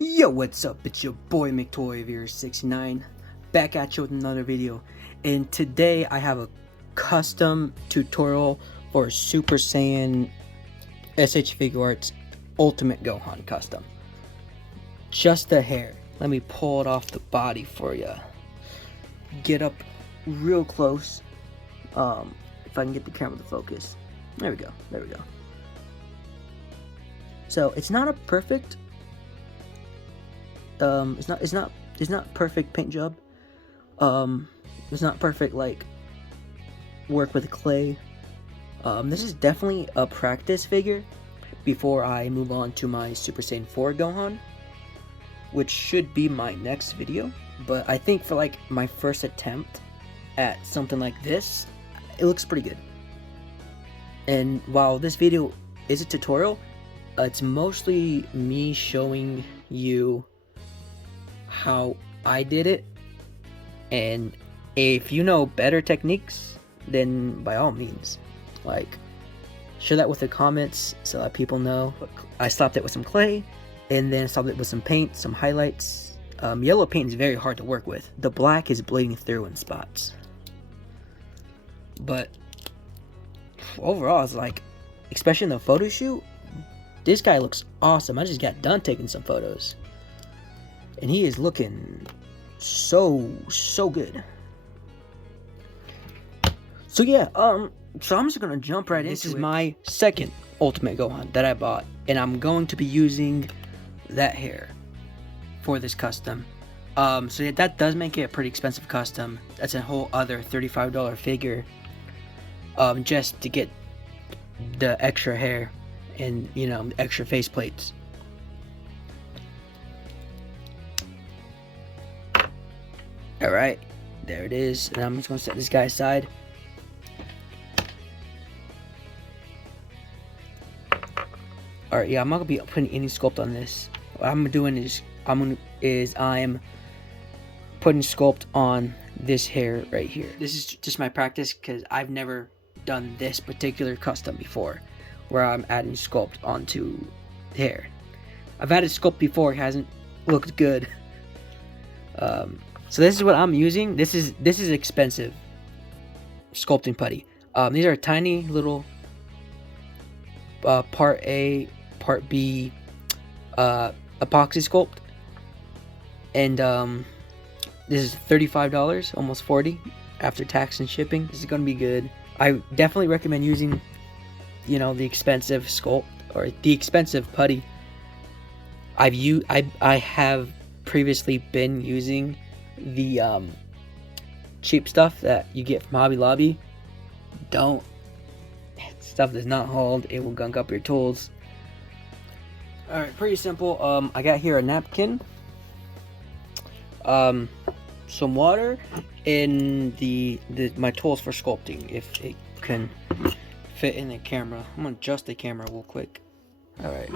Yo, what's up? It's your boy McToyReviewer69 back at you with another video, and today I have a custom tutorial for Super Saiyan ShFiguarts Ultimate Gohan custom. Just the hair. Let me pull it off the body for you. Get up real close. If I can get the camera to focus. There we go. There we go. So it's not a perfect. It's not perfect paint job. It's not perfect like work with clay. This is definitely a practice figure before I move on to my Super Saiyan 4 Gohan, which should be my next video. But I think for like my first attempt at something like this, it looks pretty good. And while this video is a tutorial, it's mostly me showing you how I did it, and if you know better techniques, then by all means, like, share that with the comments so that people know. I slapped it with some clay, and then slapped it with some paint, some highlights. Yellow paint is very hard to work with. The black is bleeding through in spots, but overall, it's like, especially in the photo shoot, this guy looks awesome. I just got done taking some photos, and he is looking so good. So yeah, so I'm just gonna jump right into it. This is my second Ultimate Gohan that I bought, and I'm going to be using that hair for this custom. So yeah, that does make it a pretty expensive custom. That's a whole other $35 figure, just to get the extra hair and, you know, extra face plates. Alright, there it is, and I'm just going to set this guy aside. Alright, yeah, I'm not going to be putting any sculpt on this. What I'm doing is, I'm putting sculpt on this hair right here. This is just my practice because I've never done this particular custom before, where I'm adding sculpt onto hair. I've added sculpt before, it hasn't looked good. So this is what I'm using. This is expensive sculpting putty. These are tiny little part A, part B epoxy sculpt, and this is $35, almost $40 after tax and shipping. This is gonna be good. I definitely recommend using, you know, the expensive sculpt or the expensive putty. I have previously been using the cheap stuff that you get from Hobby Lobby. Stuff does not hold. It will gunk up your tools. Alright, pretty simple. I got here a napkin, some water, and my tools for sculpting, if it can fit in the camera. I'm gonna adjust the camera real quick. Alright,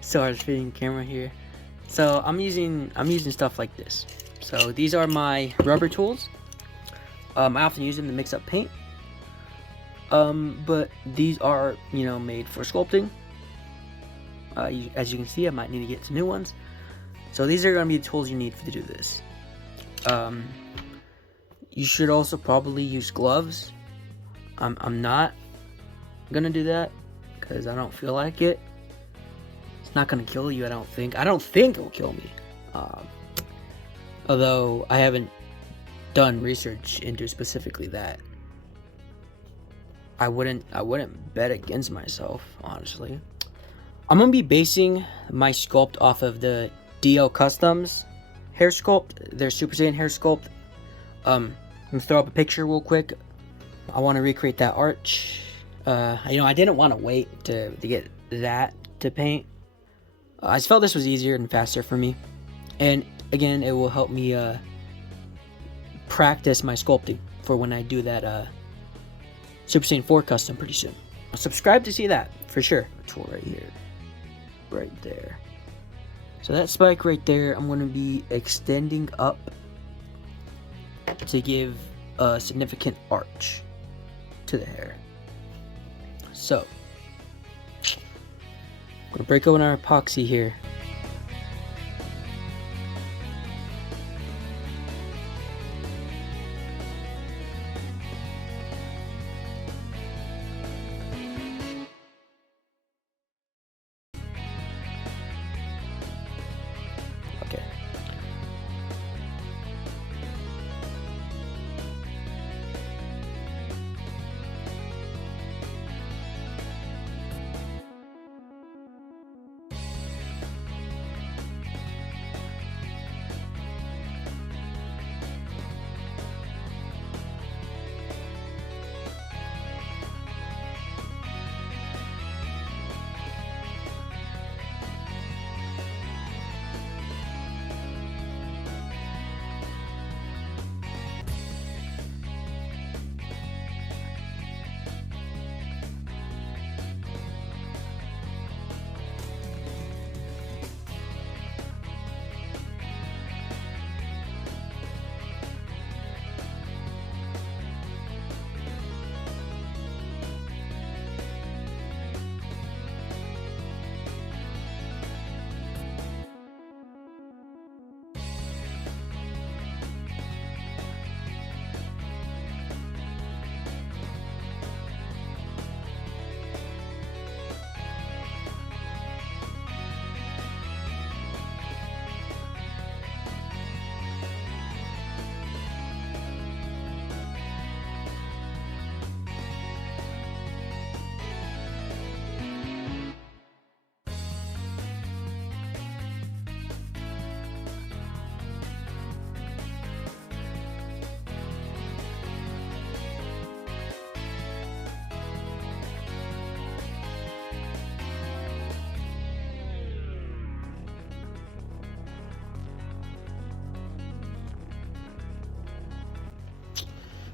sorry, it's fitting camera here. So I'm using stuff like this. So these are my rubber tools. I often use them to mix up paint. But these are, you know, made for sculpting. As you can see, I might need to get some new ones. So these are going to be the tools you need to do this. You should also probably use gloves. I'm not gonna do that because I don't feel like it. It's not gonna kill you, I don't think. I don't think it will kill me. Although I haven't done research into specifically that. I wouldn't bet against myself, honestly. I'm gonna be basing my sculpt off of the DL Customs hair sculpt, their Super Saiyan hair sculpt. I'm gonna throw up a picture real quick. I want to recreate that arch. You know, I didn't want to wait to get that to paint. I just felt this was easier and faster for me, and again, it will help me practice my sculpting for when I do that Super Saiyan 4 custom pretty soon. Subscribe to see that for sure. Tool right here, right there. So that spike right there, I'm going to be extending up to give a significant arch to the hair. So We'll break open our epoxy here.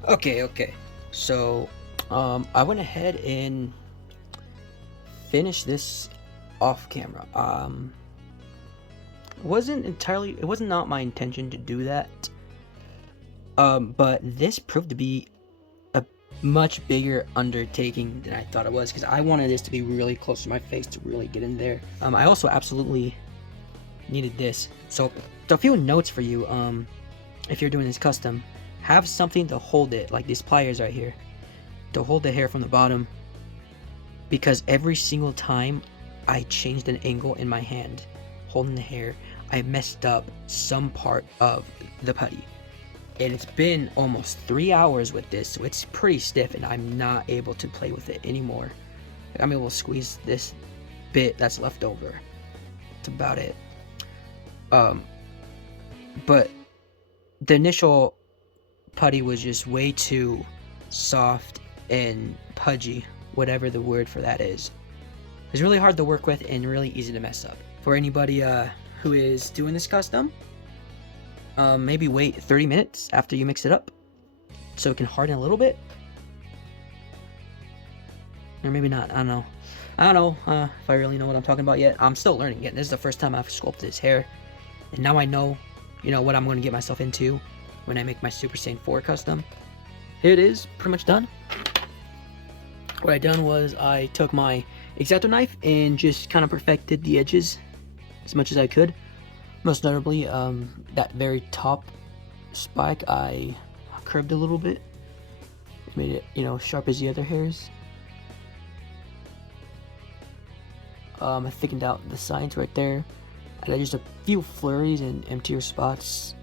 Okay. Okay. So, I went ahead and finished this off camera. It was not my intention to do that. But this proved to be a much bigger undertaking than I thought it was, because I wanted this to be really close to my face to really get in there. I also absolutely needed this. So a few notes for you. If you're doing this custom, have something to hold it, like these pliers right here, to hold the hair from the bottom, because every single time I changed an angle in my hand holding the hair, I messed up some part of the putty. And it's been almost 3 hours with this, so it's pretty stiff and I'm not able to play with it anymore. I'm able to squeeze this bit that's left over. That's about it. But the initial putty was just way too soft and pudgy, whatever the word for that is. It's really hard to work with and really easy to mess up. For anybody who is doing this custom, maybe wait 30 minutes after you mix it up so it can harden a little bit. Or maybe not, I don't know if I really know what I'm talking about yet. I'm still learning it. This is the first time I've sculpted his hair, and now I know, what I'm going to get myself into when I make my Super Saiyan 4 custom. Here it is, pretty much done. What I done was I took my X-Acto knife and just kind of perfected the edges as much as I could. Most notably, that very top spike I curved a little bit, made it, sharp as the other hairs. I thickened out the sides right there. And just a few flurries and emptier spots.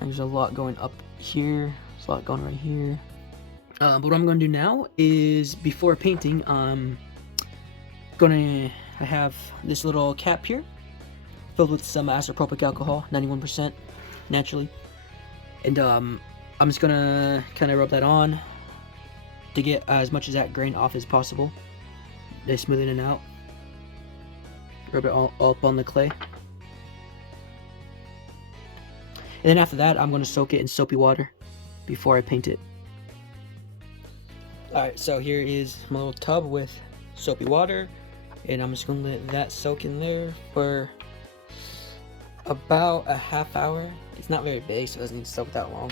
There's a lot going up here. There's a lot going right here. But what I'm going to do now is, before painting, I have this little cap here filled with some isopropyl alcohol, 91% naturally. And I'm just going to kind of rub that on to get as much of that grain off as possible. They smooth it out. Rub it all up on the clay. And then after that, I'm going to soak it in soapy water before I paint it. Alright, so here is my little tub with soapy water. And I'm just going to let that soak in there for about a half hour. It's not very big, so it doesn't need to soak that long.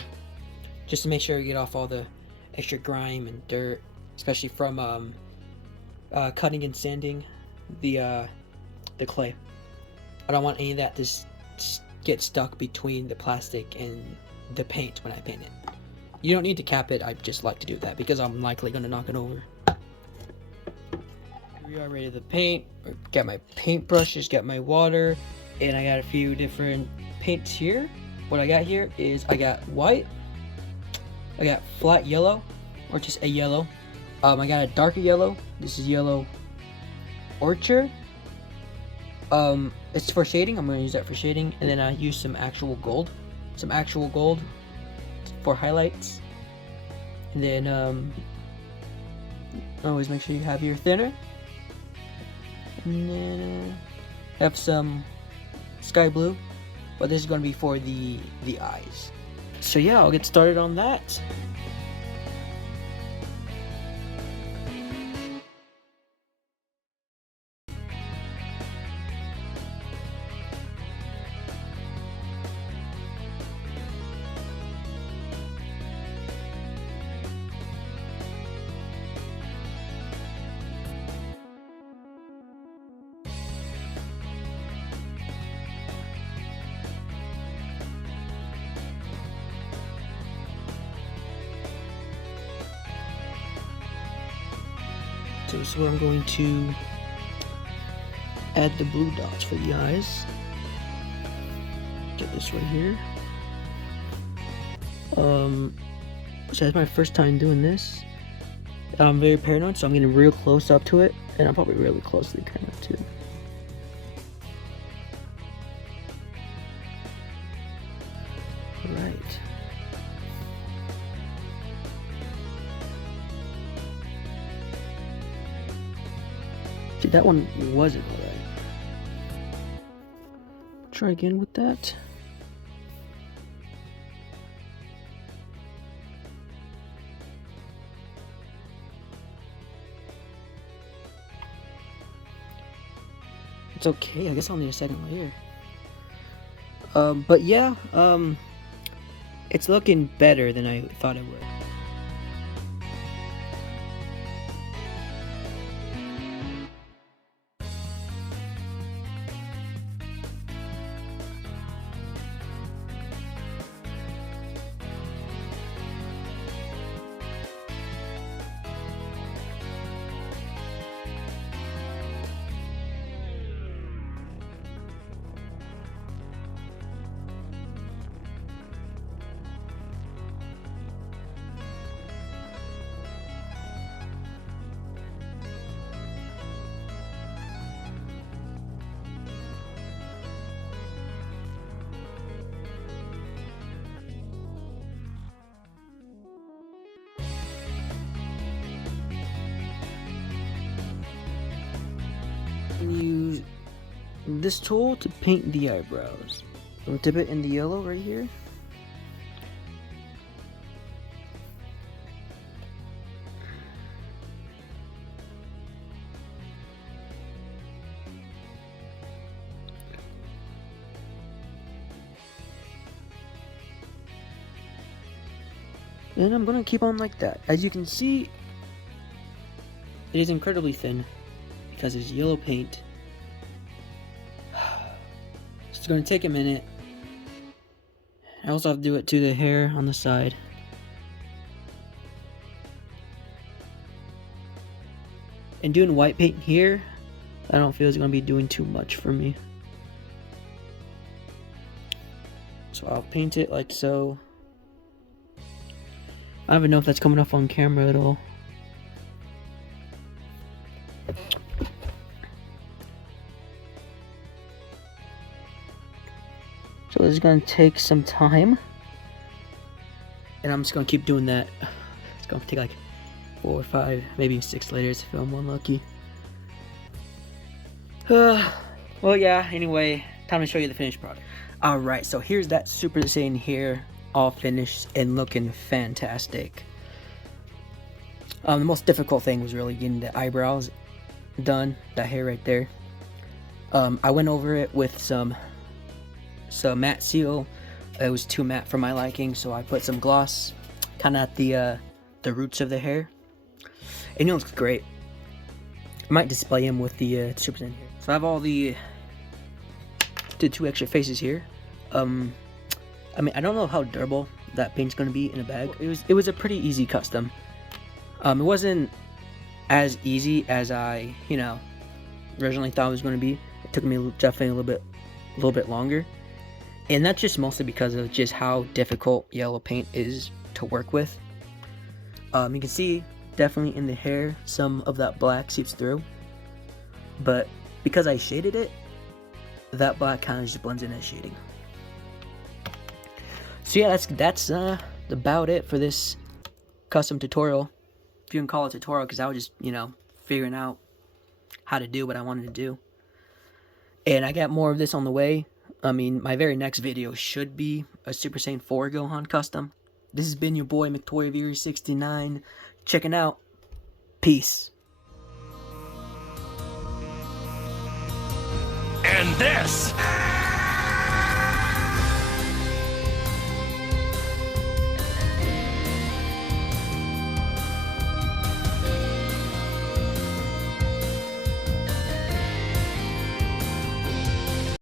Just to make sure you get off all the extra grime and dirt, especially from cutting and sanding the the clay. I don't want any of that to get stuck between the plastic and the paint when I paint it. You don't need to cap it, I just like to do that because I'm likely going to knock it over. We are ready to paint. Got my paint brushes, got my water, and I got a few different paints here. What I got here is I got white, I got flat yellow, or just a yellow. I got a darker yellow. This is yellow orchard. It's for shading. I'm gonna use that for shading, and then I use some actual gold for highlights. And then always make sure you have your thinner, and then have some sky blue, but this is gonna be for the eyes. So yeah, I'll get started on that. So this is where I'm going to add the blue dots for the eyes. Get this right here. So that's my first time doing this. I'm very paranoid, so I'm getting real close up to it, and I'm probably really close to the camera too. Alright. See, that one wasn't alright. Try again with that. It's okay, I guess I'll need a second layer. But yeah, it's looking better than I thought it would. Use this tool to paint the eyebrows. I'll dip it in the yellow right here. And I'm gonna keep on like that. As you can see, it is incredibly thin because it's yellow paint. It's going to take a minute. I also have to do it to the hair on the side. And doing white paint here, I don't feel it's going to be doing too much for me. So I'll paint it like so. I don't even know if that's coming off on camera at all. So this is going to take some time, and I'm just going to keep doing that. It's going to take like 4 or 5, maybe 6 layers if I'm unlucky. Well, yeah, anyway, time to show you the finished product. Alright, so here's that Super Saiyan hair, all finished and looking fantastic. The most difficult thing was really getting the eyebrows done, that hair right there. I went over it with some matte seal. It was too matte for my liking, so I put some gloss kind of at the roots of the hair, and it looks great. I might display him with the Super Saiyan hair. So I have all the 2 extra faces here. I mean, I don't know how durable that paint's gonna be in a bag. It was a pretty easy custom. It wasn't as easy as I, you know, originally thought it was gonna be. It took me definitely a little bit longer, and that's just mostly because of just how difficult yellow paint is to work with. You can see definitely in the hair some of that black seeps through, but because I shaded it, that black kind of just blends in as shading. So yeah, that's about it for this custom tutorial, if you can call it a tutorial, because I was just, you know, figuring out how to do what I wanted to do. And I got more of this on the way. I mean, my very next video should be a Super Saiyan 4 Gohan custom. This has been your boy McToyReviewer69, checking out. Peace. And this